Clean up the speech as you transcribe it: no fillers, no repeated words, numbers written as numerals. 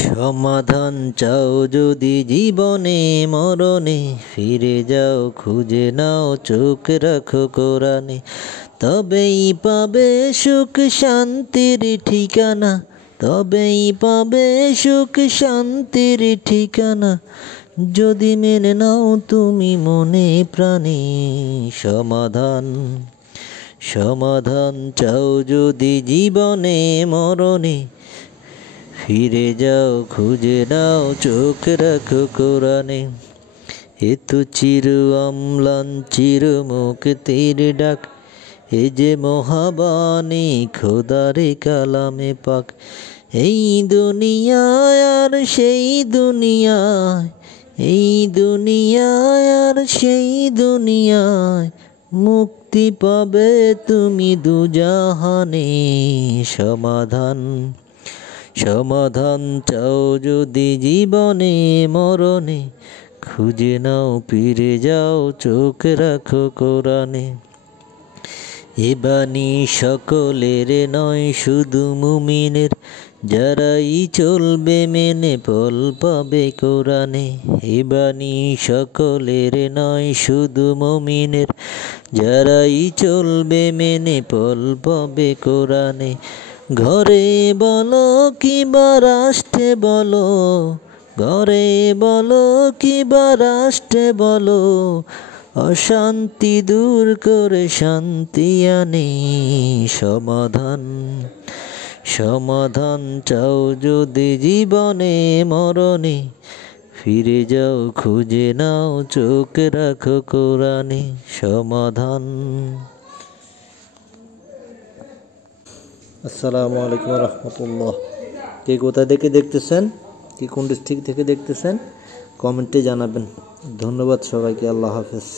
সমাধান চাও যদি জীবনে মরণে, ফিরে যাও খুঁজে নাও চোখ রাখো কোরআনে। তবেই পাবে সুখ শান্তির ঠিকানা, তবেই পাবে সুখ শান্তির ঠিকানা। যদি মেনে নাও তুমি মনে প্রাণে সমাধান। সমাধান চাও যদি জীবনে মরণে, ফিরে যাও খুঁজে নাও চোখ রাখো কোরআনে। এ তো চির অম্লান চির মুক্তির ডাক, এ যে মহাবাণী খোদারে কালামে পাক। এই দুনিয়ায় আর সেই দুনিয়ায়, এই দুনিয়ায় আর সেই দুনিয়ায়, মুক্তি পাবে তুমি দুজাহানে সমাধান। সমাধান চাও যদি জীবনে মরণে, খুঁজে নাও ফিরে যাও চোখ রাখো কোরআনে। এ বাণী সকলের নয় শুধু মুমিনের, যারাই চলবে মেনে ফল পাবে কোরআনে। এ বাণী সকলের নয় শুধু মুমিনের, যারাই চলবে মেনে ফল পাবে কোরআনে। ঘরে বলো কিংবা রাষ্ট্রে বলো, ঘরে বলো কিংবা রাষ্ট্রে বলো, অশান্তি দূর করে শান্তি আনে সমাধান। সমাধান চাও যদি জীবনে মরণে, ফিরে যাও খুঁজে নাও চোখ রাখো কোরআনে সমাধান। আসসালামু আলাইকুম রহমতুল্লাহ। কে কোথা থেকে দেখতেছেন, কি কোন ডিস্ট্রিক্ট থেকে দেখতেছেন, কমেন্টে জানাবেন। ধন্যবাদ সবাইকে। আল্লাহ হাফেজ।